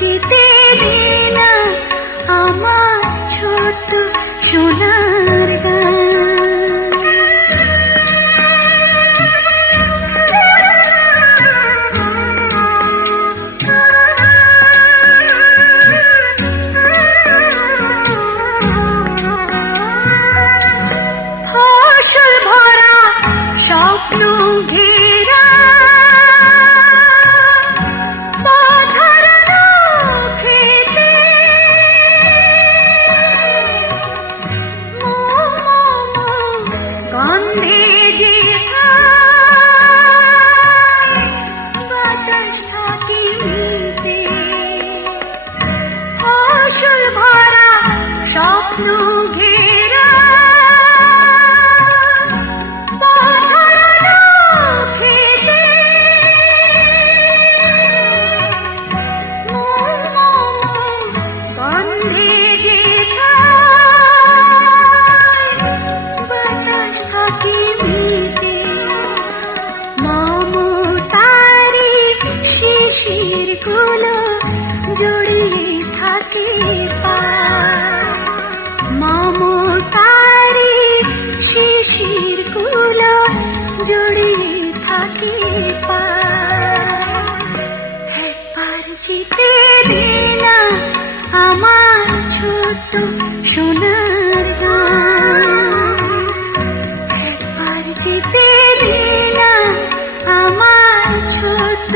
যেতে দে না আমার ছোট্ট সোনার গান। ফসল ভরা স্বপ্ন ঘেরা পথহারানো খেতে গন্ধে যে বাতাস থাকে মিলতে। ফসল ভরা স্বপ্ন ঘেরা পথহারানো খেতে গন্ধে যে বাতাস থাকে মিলতে। মমতারি শিশির গুলো জড়িয়ে থাকে পায়। মমতারি শিশির গুলো জড়িয়ে থাকে পায়। একবার যেতে দে না আমার ছোট্ট সোনার গান। একবার যেতে দে না আমার ছোট্ট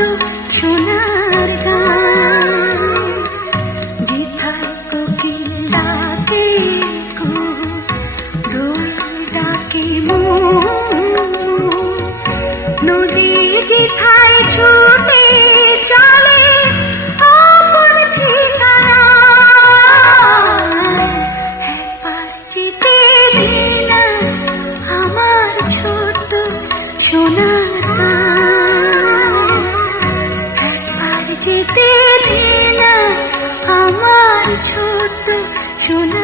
সোনার গান। যেথায় কোকিল ডাকে কুহু, দোল ডাকে নদী যেথায় ছুটে চলে আপন ঠিকানায়। একবার যেতে দে না আমার ছোট্ট সোনার গান। একবার যেতে দে না আমার ছোট্ট সোনার